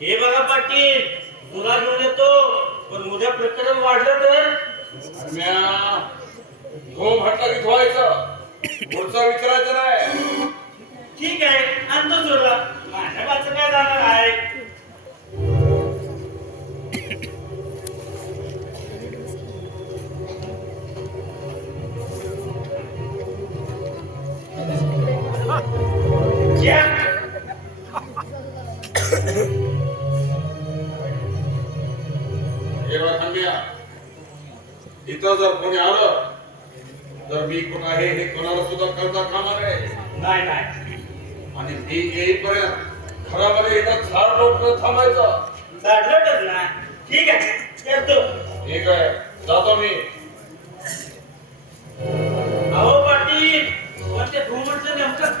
हे बघा पाटील गुलाब घेऊन येतो पण उद्या प्रकरण वाढलं तर? हो म्हटलं की धुवायचं. पुढचा विचारायचं नाही. ठीक आहे आणतो जोडला हे खंड्या इथं जर कोणी आलं तर मी कोण आहे हे कोणाला सुद्धा करता कामा नये. नाही नाही. आणि मी येईपर्यंत घरामध्ये इथं झाड लोक थांबायचं. चालतच ना. ठीक आहे येतो. ठीक आहे जातो मी. अहो पाटील पण ते नेमकं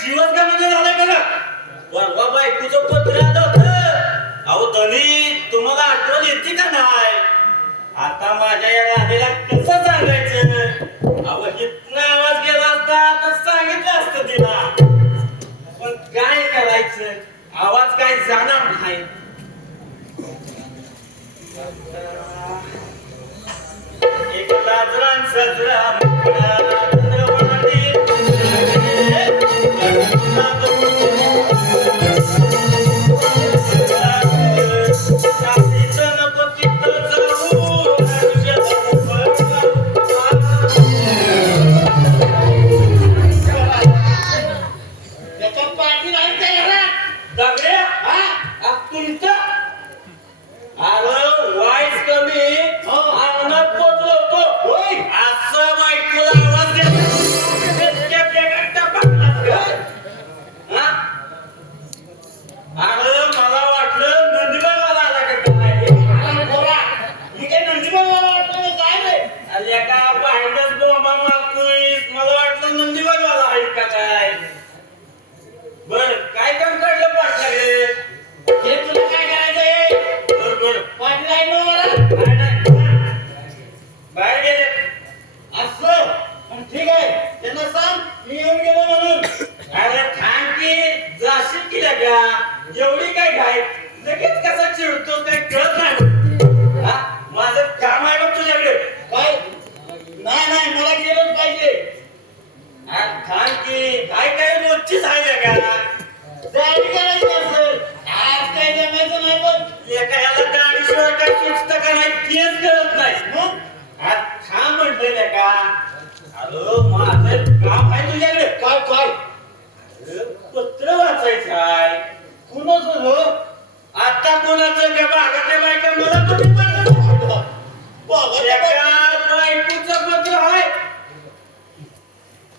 जीवच गमन झालंय बघा परवा तुझं पत्र आलं होतं. अहो धनी तुम्हाला आठवण येते का नाही? आता माझ्या या राणीला कसं सांगायचं? अहो इथनं आवाज गेला असता तर सांगितलं असतं तिला. पण काय करायचं? आवाज काय जाणार नाही. एक लाजरान सजरा पण त्यांना सांग मी येऊन गेलो म्हणून. अरे थांब की जाशील की लगा एवढी काय घाय लगेच कसा चिडतो काय कळत नाही. हा? माझं काम आहे बघ तुझ्याकडे. काय? नाही नाही मला गेलंच पाहिजे. अरे थांब की काय काय रोजचीच आहे लगा गाडी करायची असेल आज काय जमायचं नाही पण. एका याला गाडीशिवाय काय सुचतं का नाही तेच कळत नाही. मग? आज थांब म्हटलेलं का अरे माझं काम आहे तुझ्याकडे. काय पत्र वाचायचं आहे. कुणाचं हो आता कोणाचं का बागातल्या बायका मला बघा एका बायकोचं पत्र आहे.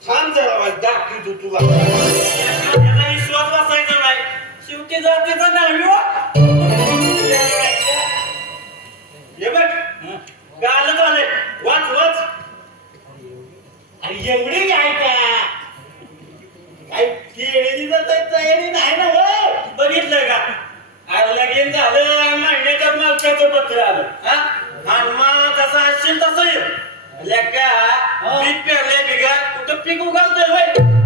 थांब जरा मला दाखवतो तुला. विश्वास बसायचा नाही. शेवटी जातीचा नाही लेका पीक पेरले बिघाड कुठं पीक उगावतोय